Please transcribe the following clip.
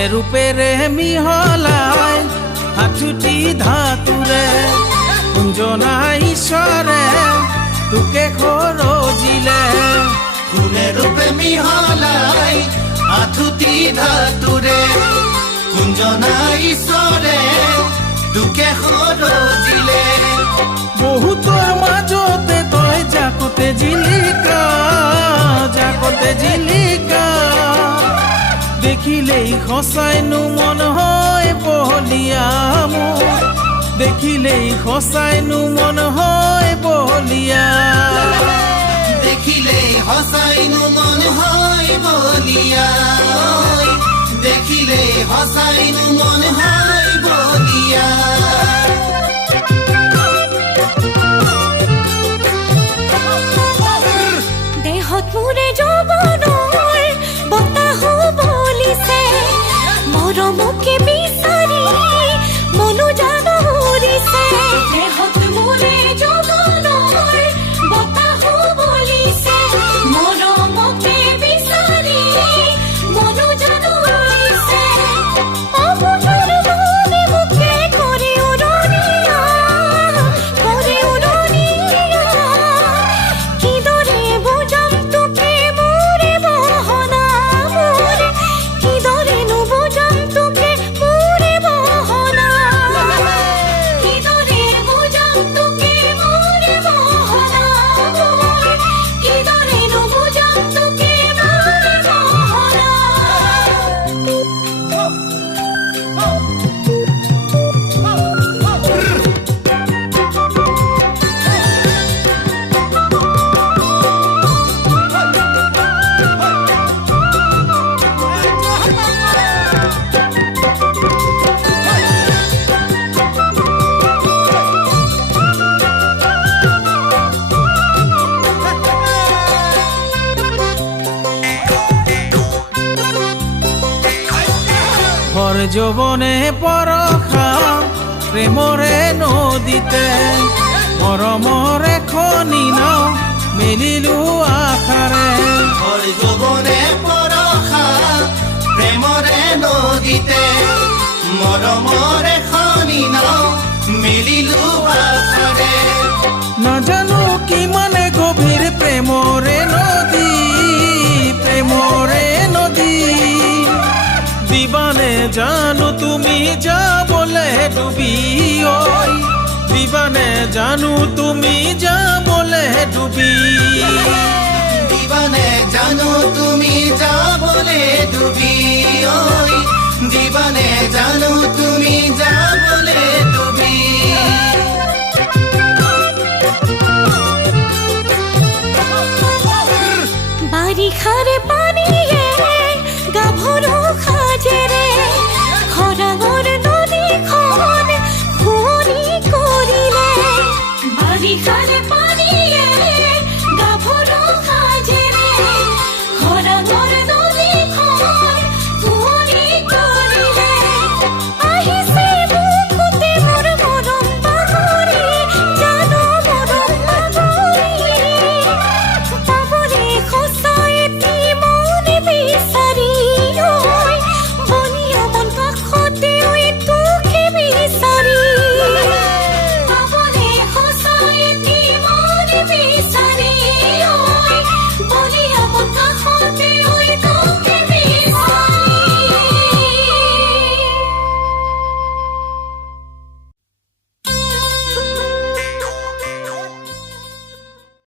গুণে ৰূপেৰে মিহলাই আঠুটি ধাতুৰে কুঞ্জনা ঈশ্বৰে তোকে খৰজিলে। গুণে ৰূপে মিহলাই আঠুটি ধাতুৰে কুঞ্জনা ঈশ্বৰে তোকে খৰজিলে। বহুতৰ মাজতে তই জাকতে জিলিকা দেখিলেই সঁচাইনো মন হয় বহলীয়া মোৰ, দেখিলেই সঁচাইনো মন হয় বহলীয়া, দেখিলেই সঁচাইনো মন হয় বহলীয়া, দেখিলেই সঁচাইনো মন হয় বহলীয়া। দেহত মোৰে যৌৱনৰ বতাহ বলিছে, মৰমকে বিচাৰি মনো জান উৰিছে। দেহত মোৰে যৌৱনৰ বতাহ বলিছে, মৰমকে বিচাৰি মনো জান উৰিছে। অবুঝৰ মনে মুখে কৰে উৰণীয়া, কৰে উৰণীয়া। কিদৰে বুজাম তোকে মোৰে বহনা মোৰে, কিদৰে নুবুজাম তোকে মোৰে বহনা, কিদৰে বুজাম তোকে মোৰে বহনা মোৰে, কিদৰে নুবুজাম তোকে মোৰে বহনা। হৰ যৌৱনে পৰশা প্ৰেমৰে নদীতে, মৰমৰে খনি নাও মেলিলো আশাৰে। হৰ যৌৱনে পৰশা প্ৰেমৰে নদীতে, মৰমৰে খনি নাও মেলিলো আশাৰে। নাজানো কিমানে গভীৰ প্ৰেমৰে নদী, প্ৰেমৰে নদী। দিবানে জানো তুমি যাবলে ডুবি, ঐ দিবানে জানো তুমি যাবলে ডুবি, দিবানে জানো তুমি যাবলে ডুবি, ঐ দিবানে জানো তুমি যাবলে ডুবি। বাৰিষাৰে পানীয়ে গাভৰু সাজেৰে খৰাঙৰ নদীখন শুৱনি কৰিলে। বাৰিষাৰে